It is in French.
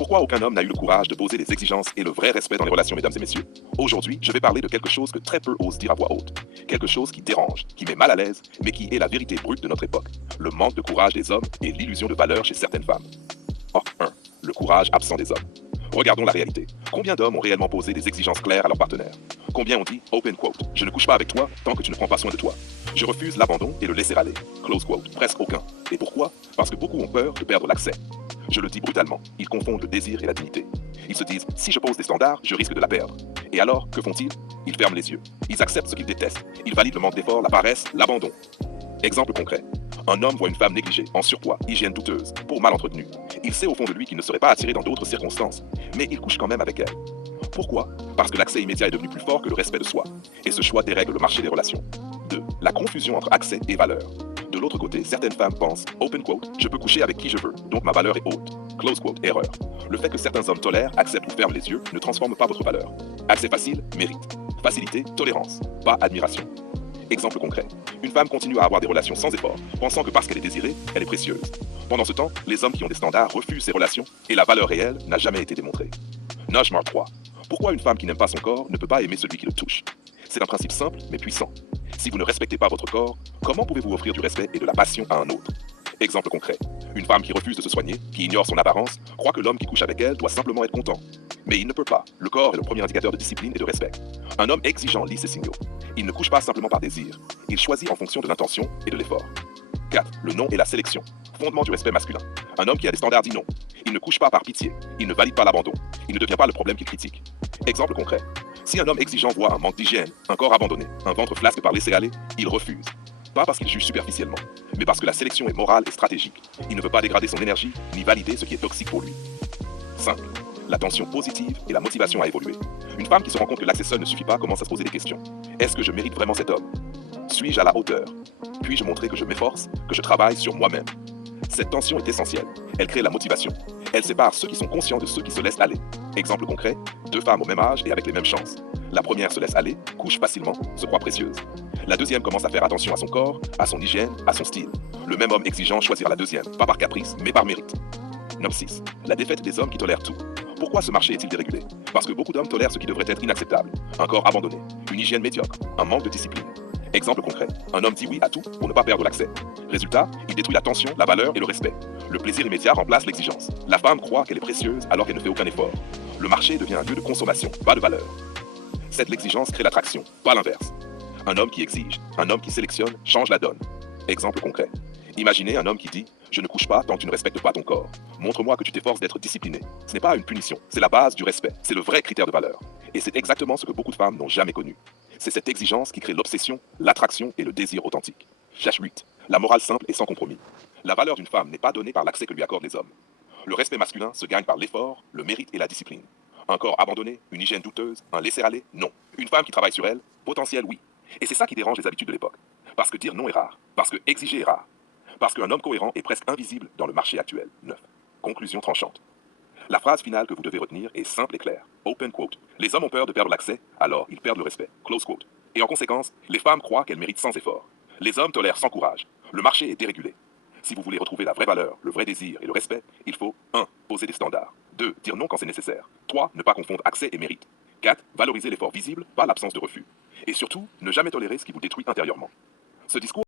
Pourquoi aucun homme n'a eu le courage de poser des exigences et le vrai respect dans les relations, mesdames et messieurs? Aujourd'hui, je vais parler de quelque chose que très peu osent dire à voix haute. Quelque chose qui dérange, qui met mal à l'aise, mais qui est la vérité brute de notre époque. Le manque de courage des hommes et l'illusion de valeur chez certaines femmes. Or, 1. Le courage absent des hommes. Regardons la réalité. Combien d'hommes ont réellement posé des exigences claires à leur partenaire? Combien ont dit, open quote, je ne couche pas avec toi tant que tu ne prends pas soin de toi. Je refuse l'abandon et le laisser aller. Close quote, presque aucun. Et pourquoi? Parce que beaucoup ont peur de perdre l'accès. Je le dis brutalement, ils confondent le désir et la dignité. Ils se disent, si je pose des standards, je risque de la perdre. Et alors, que font-ils? Ils ferment les yeux. Ils acceptent ce qu'ils détestent. Ils valident le manque d'effort, la paresse, l'abandon. Exemple concret. Un homme voit une femme négligée, en surpoids, hygiène douteuse, peau mal entretenue. Il sait au fond de lui qu'il ne serait pas attiré dans d'autres circonstances, mais il couche quand même avec elle. Pourquoi? Parce que l'accès immédiat est devenu plus fort que le respect de soi. Et ce choix dérègle le marché des relations. 2. La confusion entre accès et valeur. De l'autre côté, certaines femmes pensent, open quote, je peux coucher avec qui je veux, donc ma valeur est haute. Close quote, erreur. Le fait que certains hommes tolèrent, acceptent ou ferment les yeux ne transforme pas votre valeur. Accès facile, mérite. Facilité, tolérance, pas admiration. Exemple concret. Une femme continue à avoir des relations sans effort, pensant que parce qu'elle est désirée, elle est précieuse. Pendant ce temps, les hommes qui ont des standards refusent ces relations et la valeur réelle n'a jamais été démontrée. Nudge Mark 3. Pourquoi une femme qui n'aime pas son corps ne peut pas aimer celui qui le touche? C'est un principe simple mais puissant. Si vous ne respectez pas votre corps, comment pouvez-vous offrir du respect et de la passion à un autre? Exemple concret. Une femme qui refuse de se soigner, qui ignore son apparence, croit que l'homme qui couche avec elle doit simplement être content. Mais il ne peut pas. Le corps est le premier indicateur de discipline et de respect. Un homme exigeant lit ces signaux. Il ne couche pas simplement par désir. Il choisit en fonction de l'intention et de l'effort. 4. Le non et la sélection. Fondement du respect masculin. Un homme qui a des standards dit non. Il ne couche pas par pitié. Il ne valide pas l'abandon. Il ne devient pas le problème qu'il critique. Exemple concret. Si un homme exigeant voit un manque d'hygiène, un corps abandonné, un ventre flasque par laisser aller, il refuse. Pas parce qu'il juge superficiellement, mais parce que la sélection est morale et stratégique. Il ne veut pas dégrader son énergie, ni valider ce qui est toxique pour lui. 5. La tension positive et la motivation à évoluer. Une femme qui se rend compte que l'accès seul ne suffit pas commence à se poser des questions. Est-ce que je mérite vraiment cet homme? Suis-je à la hauteur? Puis-je montrer que je m'efforce, que je travaille sur moi-même? Cette tension est essentielle. Elle crée la motivation. Elle sépare ceux qui sont conscients de ceux qui se laissent aller. Exemple concret, 2 femmes au même âge et avec les mêmes chances. La première se laisse aller, couche facilement, se croit précieuse. La deuxième commence à faire attention à son corps, à son hygiène, à son style. Le même homme exigeant choisira la deuxième, pas par caprice, mais par mérite. Number 6. La défaite des hommes qui tolèrent tout. Pourquoi ce marché est-il dérégulé? Parce que beaucoup d'hommes tolèrent ce qui devrait être inacceptable. Un corps abandonné, une hygiène médiocre, un manque de discipline. Exemple concret, un homme dit oui à tout pour ne pas perdre l'accès. Résultat, il détruit la tension, la valeur et le respect. Le plaisir immédiat remplace l'exigence. La femme croit qu'elle est précieuse alors qu'elle ne fait aucun effort. Le marché devient un lieu de consommation, pas de valeur. 7. L'exigence crée l'attraction, pas l'inverse. Un homme qui exige, un homme qui sélectionne, change la donne. Exemple concret. Imaginez un homme qui dit « Je ne couche pas tant que tu ne respectes pas ton corps. Montre-moi que tu t'efforces d'être discipliné. » Ce n'est pas une punition, c'est la base du respect. C'est le vrai critère de valeur. Et c'est exactement ce que beaucoup de femmes n'ont jamais connu. C'est cette exigence qui crée l'obsession, l'attraction et le désir authentique. Flash 8. La morale simple et sans compromis. La valeur d'une femme n'est pas donnée par l'accès que lui accordent les hommes. Le respect masculin se gagne par l'effort, le mérite et la discipline. Un corps abandonné, une hygiène douteuse, un laisser-aller, non. Une femme qui travaille sur elle, potentiel, oui. Et c'est ça qui dérange les habitudes de l'époque. Parce que dire non est rare. Parce que exiger est rare. Parce qu'un homme cohérent est presque invisible dans le marché actuel. 9. Conclusion tranchante. La phrase finale que vous devez retenir est simple et claire. Open quote. Les hommes ont peur de perdre l'accès, alors ils perdent le respect. Close quote. Et en conséquence, les femmes croient qu'elles méritent sans effort. Les hommes tolèrent sans courage. Le marché est dérégulé. Si vous voulez retrouver la vraie valeur, le vrai désir et le respect, il faut 1. Poser des standards. 2. Dire non quand c'est nécessaire. 3. Ne pas confondre accès et mérite. 4. Valoriser l'effort visible, pas l'absence de refus. Et surtout, ne jamais tolérer ce qui vous détruit intérieurement. Ce discours